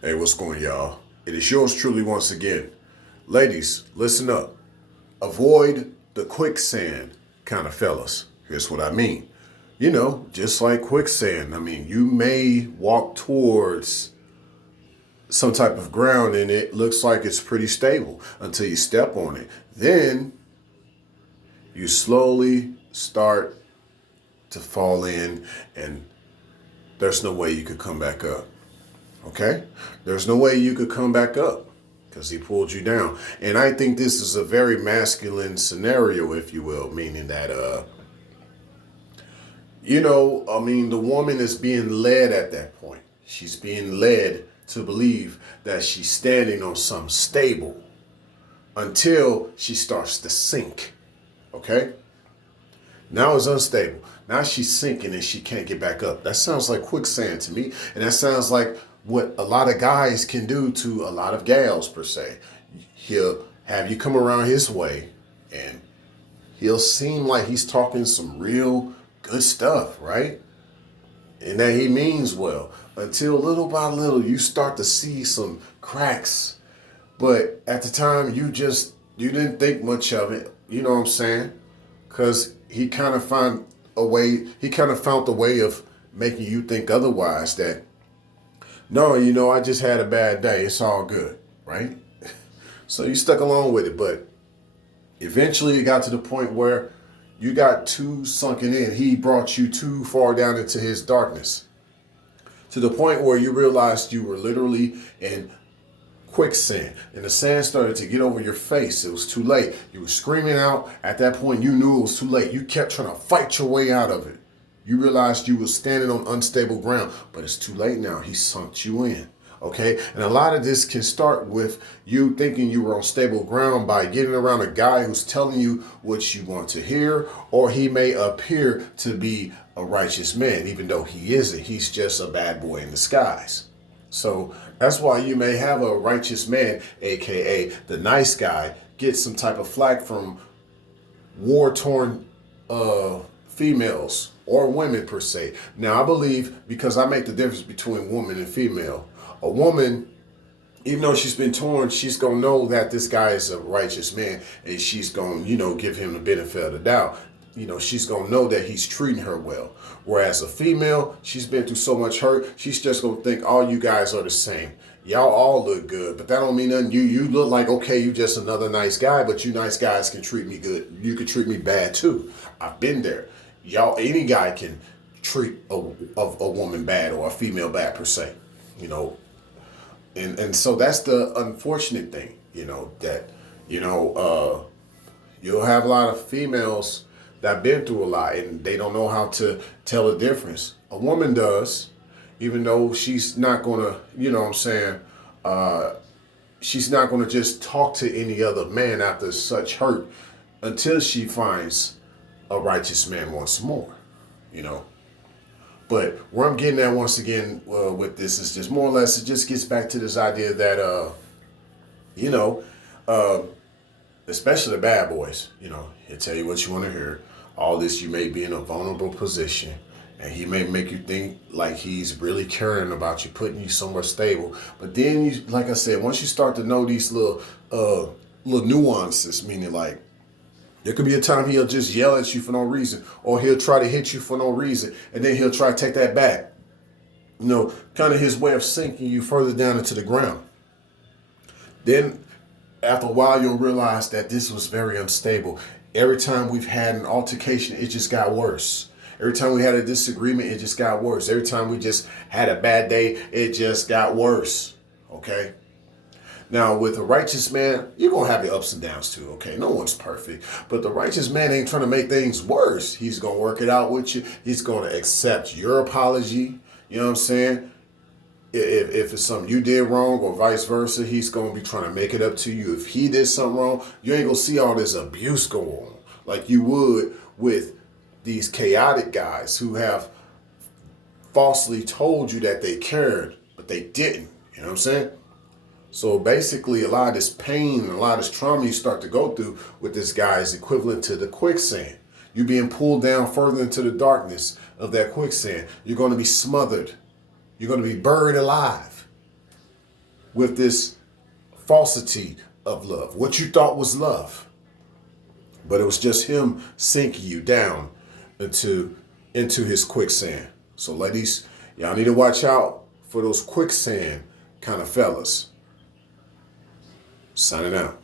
Hey, what's going, y'all? It is yours truly once again. Ladies, listen up. Avoid the quicksand kind of fellas. Here's what I mean. Just like quicksand, you may walk towards some type of ground and it looks like it's pretty stable until you step on it. Then you slowly start to fall in, and there's no way you could come back up. Okay? There's no way you could come back up because he pulled you down. And I think this is a very masculine scenario, if you will, meaning that, the woman is being led at that point. She's being led to believe that she's standing on something stable until she starts to sink. Okay? Now it's unstable. Now she's sinking and she can't get back up. That sounds like quicksand to me. And that sounds like what a lot of guys can do to a lot of gals, per se. He'll have you come around his way and he'll seem like he's talking some real good stuff, right? And that he means well. Until little by little you start to see some cracks. But at the time you didn't think much of it. You know what I'm saying? Because he kind of found the way of making you think otherwise, that no, I just had a bad day. It's all good, right? So you stuck along with it, but eventually it got to the point where you got too sunken in. He brought you too far down into his darkness, to the point where you realized you were literally in quicksand, and the sand started to get over your face. It was too late. You were screaming out. At that point, you knew it was too late. You kept trying to fight your way out of it. You realized you were standing on unstable ground, but it's too late now. He sunk you in. Okay? And a lot of this can start with you thinking you were on stable ground by getting around a guy who's telling you what you want to hear, or he may appear to be a righteous man, even though he isn't. He's just a bad boy in disguise. So that's why you may have a righteous man, aka the nice guy, get some type of flack from war-torn females or women, per se. Now I believe, because I make the difference between woman and female, a woman, even though she's been torn, she's gonna know that this guy is a righteous man, and she's gonna, give him the benefit of the doubt. She's gonna know that he's treating her well. Whereas a female, she's been through so much hurt, she's just gonna think all you guys are the same. Y'all all look good, but that don't mean nothing. You look like, okay, you just another nice guy, but you nice guys can treat me good. You can treat me bad too. I've been there. Y'all, any guy can treat a woman bad, or a female bad, per se. And so that's the unfortunate thing, that, you'll have a lot of females that been through a lot and they don't know how to tell the difference. A woman does, even though she's not gonna, she's not gonna just talk to any other man after such hurt until she finds a righteous man once more, But where I'm getting at once again with this is just more or less, it just gets back to this idea that, especially the bad boys, he'll tell you what you want to hear. All this, you may be in a vulnerable position, and he may make you think like he's really caring about you, putting you somewhere stable. But then, you, like I said, once you start to know these little nuances, meaning like, there could be a time he'll just yell at you for no reason, or he'll try to hit you for no reason, and then he'll try to take that back. Kind of his way of sinking you further down into the ground. Then, after a while, you'll realize that this was very unstable. Every time we've had an altercation, it just got worse. Every time we had a disagreement, it just got worse. Every time we just had a bad day, it just got worse. Okay? Now, with a righteous man, you're going to have your ups and downs too, okay? No one's perfect. But the righteous man ain't trying to make things worse. He's going to work it out with you. He's going to accept your apology. You know what I'm saying? If it's something you did wrong or vice versa, he's going to be trying to make it up to you. If he did something wrong, you ain't going to see all this abuse go on like you would with these chaotic guys who have falsely told you that they cared, but they didn't. You know what I'm saying? So basically, a lot of this pain and a lot of this trauma you start to go through with this guy is equivalent to the quicksand. You're being pulled down further into the darkness of that quicksand. You're going to be smothered. You're going to be buried alive. with this falsity of love, what you thought was love. But it was just him sinking you down into his quicksand. So ladies, y'all need to watch out for those quicksand kind of fellas. Signing out.